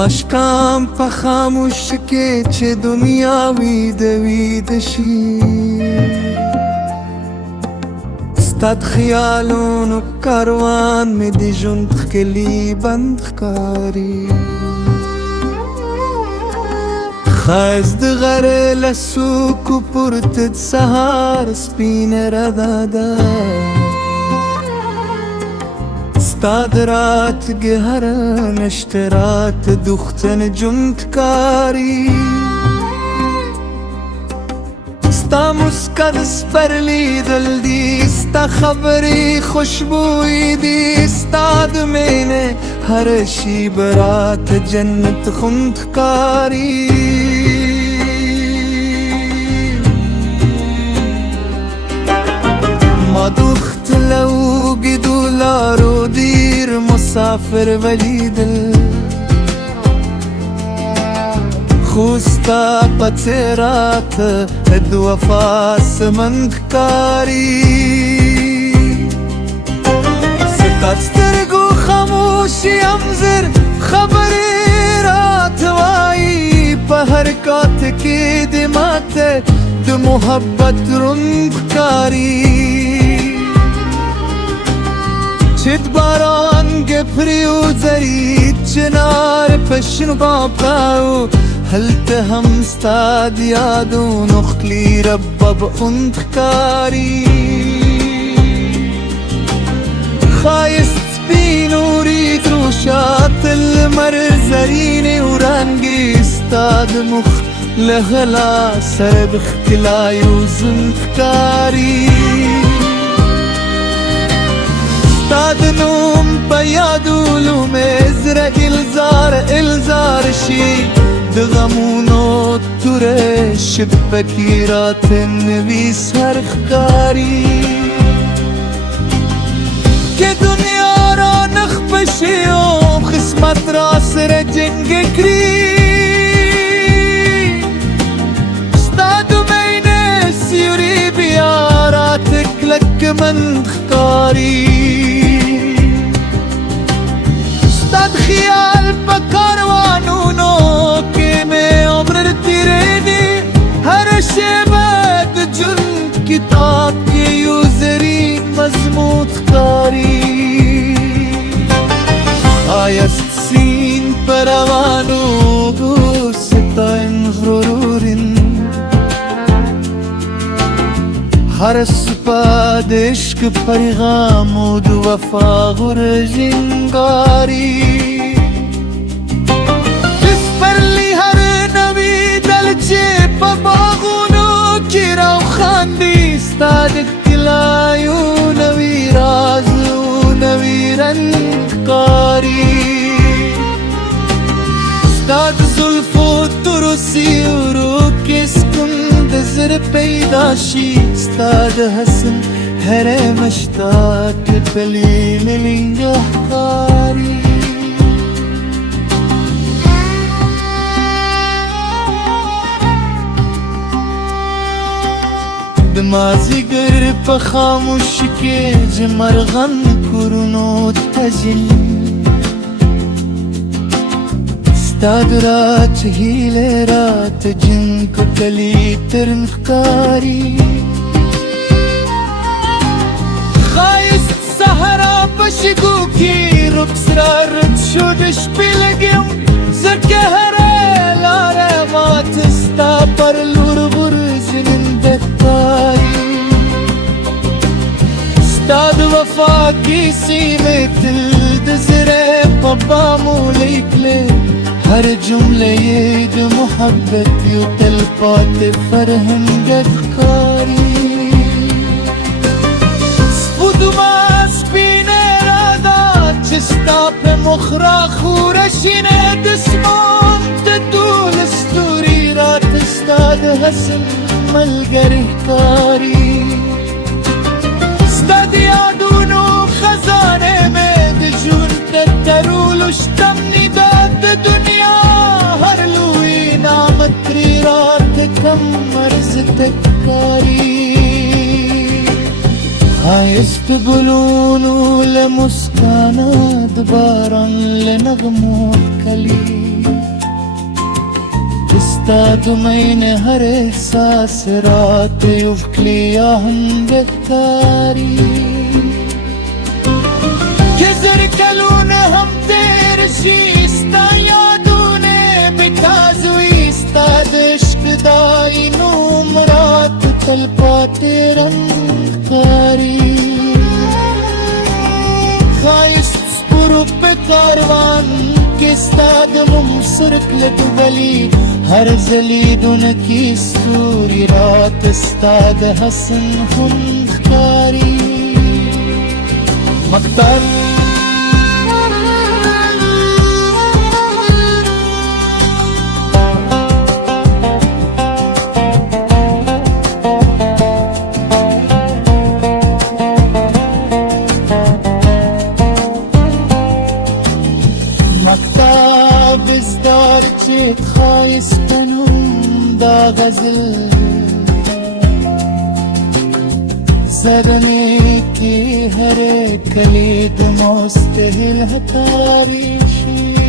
آشکام په خاموش کې چې دنیا وید شي ستاد خیالونو کاروان مې د ژوند ښکلي بند ښکاري ښایست د غره له څوکو پورته د سهار سپینه رڼا ده ستا د راتګ هره نشته راته دوخته نجوم ښکاري ستا مسکا د سپرلي دل دي ستا خبرې خوشبويي دي ستا د مینې هر شي به راته جنت خوند ښکاري ما دوختله اوږدو لارو ډېر مسافر ولیدل خو ستا په څېر راته د وفا سمند ښکاري ستا سترګو خاموشي انځور خبرې راته وایي په هر کات کې د ماته د محبت رنګ ښکاري چې د باران پرېوځي چنار په شنو باغو هلته هم ستا د یادونو ښکلي رباب خوند ښکاري ښایست سپین وریځ روشات لمر زرینې وړانګې ستا د مخ له غلا سره د ښکلا یو ژوند ښکاري ستا د نوم په یادولو مې زړه الزار شي د غمونو توره شپه کې راته نوي سر ښکاري که دنیا را نخ پشي او قسمت را سره جنګ کړي ستا د مینې سیوري بیا راته کلکمند ښکاري ستا د خیال په کاروانونو کې مې عمر تېرېږي هره شېبه د ژوند کتاب کې یو زرین مضمون ښکاري ښایست سیند په روانو اوبو ستایم غرورین هر سپا د عشق پیغام و د وفا غورځنګاري د سپرلي هر نوي دل چې په باغونو کې راوخاندي ستا د ښکلا یو نوي راز و نوي رنګ ښکاري ستا د زلفو تورو سیورو کې سکون د زړه پیدا شي ستا د حسن هره مشتاق پلي لنګه ښکاري د مازدیګر په خاموش کې چې مرغان کورونو ته ځي ستا د رات هیلې رات جنګ کلي ترن ښکاري ښایست صحرا په شګو کې رخسار شو د شپې لګیم زکه هره لاره ماته ستا پر لور ورځنده ښکاري ستا د وفا کیسې مې تل د زړه په بامو لیکلې هر جمله یې د محبت یو تل پاتې فرهنګ ښکاري سپوږمۍ سپینه راده چې ستا په مخ راخوره شینه د اسمان د ټول ستوري راته ستا د حسن ملګری ښکاري ستا د یادونو خزانې مې د ژوند د ترولو شتمني ده د دنیا هر لوی نعمت ترې راته کم ارزښت ښکاري ښایست ګلونو له مسکانه د باران له نغمو ښکلي استاد من هر احساس رات يفكلي يا هم بالتاريخ كزر كلون هم ترشي استا یادون بتازوی استاد عشق دائی نمرات تل پاتے رنگ کاری خواهش برو به کاروان که استاد ممسرک لدوبلی هر زلیدون کی ستوری رات استاد حسن خندکاری مقدر مکتب ازدار چیت خواهستنم دا غزل زدنی کی هر کلید مستحیل هتاریشی